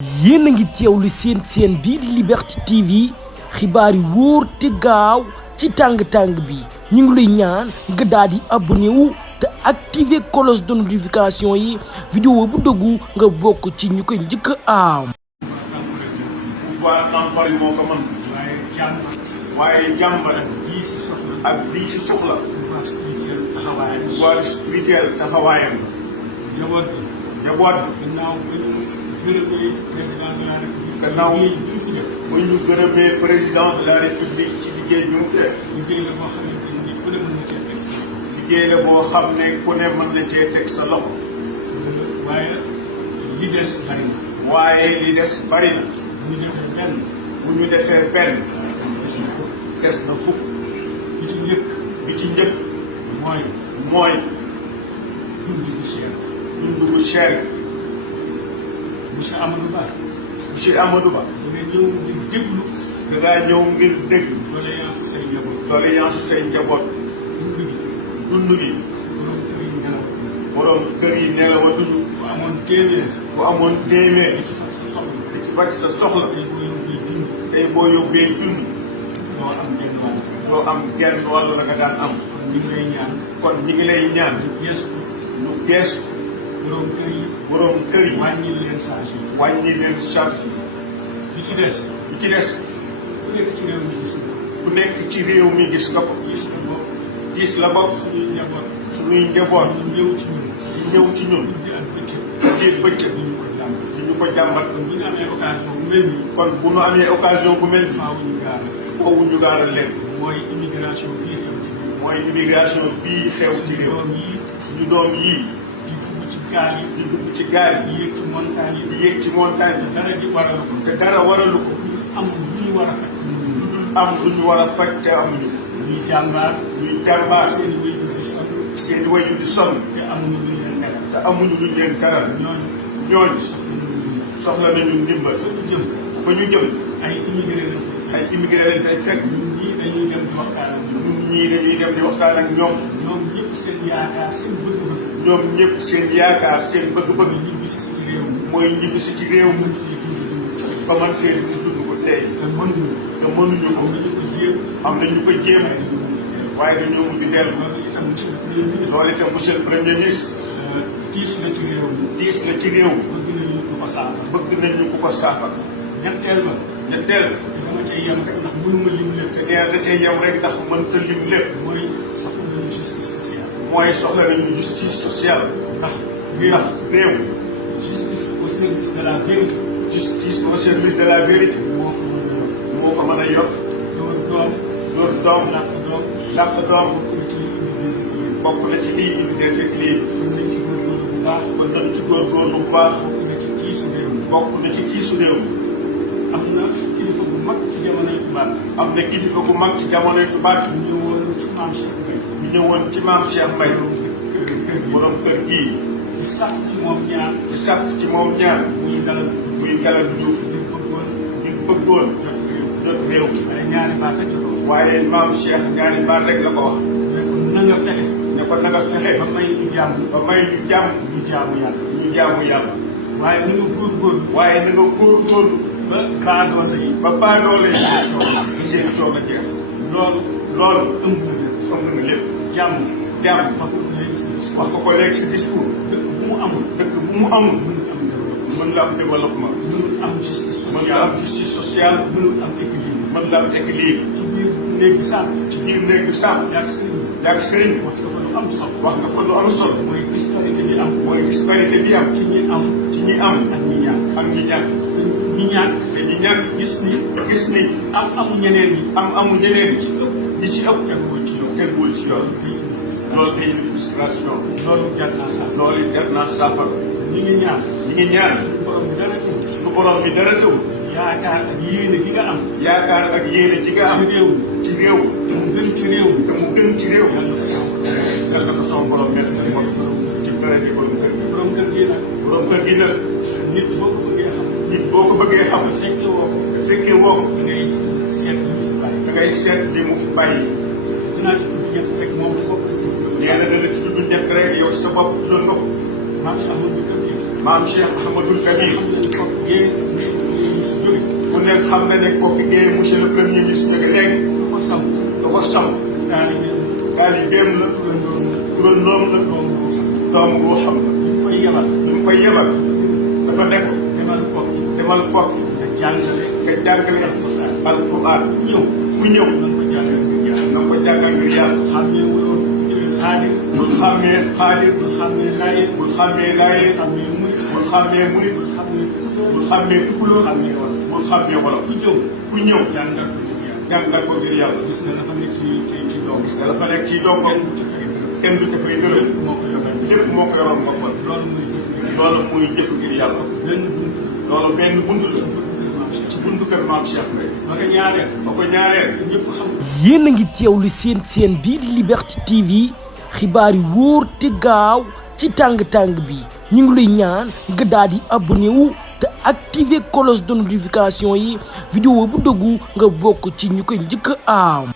yéen a ngi teewlu seen bii di Liberté TV xibaar yi wóor te gaaw ci tàng-tàng bi ñu ngi lay ñaan nga daal di abonné wu te activer cloche de notification yi vidéo bu dëggu nga bokk ci ñu koy njëkk a am. waa campagne moo ko mën waaye jàmm ak lii si soxla waa spirituel taxawaayam njaboot gannaaw bu ñu gërëmee président de la république ci liggéey bi mu def liggéey la boo xam ne ku ne mën na cee teg sa loxo waaye li des bari na bu ñu defee benn des na fukk bi ci njëkk mooy dund bu cher monsieur Amadou Ba da ngaa ñëw ngir déglu doléance say njaboot dund gi borom kër yi nelawatuñu bu amoon téeméer di ci faj sa soxla tey boo yóbbee junni doo am genn wàllu la nga daan am kon ñi ngi lay ñaan ñu geestu borom kër yi wàññi leen charge bi ci des ku nekk ci réew mi gis nga ko diis la bopp suñuy njaboot ñëw ci ñun di bëccëg di ñu ko jàmbat kon bu ñu amee occasion bu mel ni foofu ñu gaaral leen mooy immigration bii xew ci réew suñu doom yii di dugg ci gaal yi di yéeg ci montagne te dara waralu ko am lu ñu war a faj te amuñu ñuy jàmbaar seen wayju di sonn te amuñu luñ leen garal ñooñu soxla nañu ndimbal fa ñu jëm ay immigré lañ fay fekk ñun ñii dañuy dem di waxtaan ak ñoom ñoom ñëpp seen yaakaar seen bëgg-bëgg mooy ñibbisi ci réew mi ba man fee dund ko tey te mënuñu ko am nañu ko jéem waaye dañoo mujj dellu loolu itam monsieur le premier ministre diis na ci réew bëgg nañu ku ko saafara ñetteel dama cay yem rek ndax mënuma lim lépp te nee da cay yem rek ndax mënta lim lépp mooy soxla nañu justice sociale ndax réew justice au service de la vérité moo ko mën a yor dóor doom làq doom bokk na ci lii indi déséquilibre kon nañ ci góorgóorlu bu baax bokk na ci tiisu réew am na kilifa bu mag ci jamonoy tubaab ñu ñëwoon ci maam Cheikh Mbaye borom kër gii di sàkk ci moom ñaan muy dalal Diouf ñu bëggoon jot réew waaye maam Cheikh ñaari baat rek la ko wax ne ko na nga fexe ba may ñu jàmm ñu jaamu yàlla waaye na nga góorgóorlu ba baadoole yi seen coono jeex loolu ëmb na lépp jàmm wax ko léegi si discours dëkk bu mu amul mën la am développement mën la am justice sociale mën la am équilibre ci biir néeg bi sàmm yaag sëriñ wax nga fa lu am solo mooy disparité bi am ci ñi am ak ñi ñàkk te ñi ñàkk gis ni amu ñeneen ñi ci ëpp teguwul ci yoon loolu day indi frustration loolu jar naa saafara ñi ngi ñaan suñu borom bi dara tëw yaakaar ak yéene ji nga am ci réew te mu gën ci réew yàlla na ko sama borom mett ci bëre borom kër gi nag nit boo ko bëggee xam fekkee woo ko da ngay seet li mu fi bàyyi dinaa ci tudd ñett rek moom nee na dana ci tudd ñett rek yow sa bopp tuddoon nga ko maam Cheikh Amadou Kabir ku nekk xam na ne kooku Guèye monsieur le premier ministre nga léegi da ko sam taalibeem la turandoom la doom boo xam la ñu koy yebal dafa nekk demal kokki nga jàngale alquran ku ñëw na ko jàngal ngir yàlla bul xàmmee xaadir bul xàmmee laayeen bul xàmmee murit bul xàmmee tukulóor bul xàmmee wolof ku ñëw jàngal ko ngir yàlla gis nga dafa nekk ci doom kenn du ca fay dërëm lépp moo ko yoroon boppam loolu muy jëf ngir yàlla loolu benn bunt la ci buntu kër maam Cheikh Mbaye ba ko ñaareel yéen a ngi teewlu seen bii di Liberté TV xibaar yi wóor te gaaw ci tàng-tàng bi ñu ngi lay ñaan nga daal di abonné wu te activer cloche de notification yi vidéo bu dëggu nga bokk ci ñu koy njëkk a am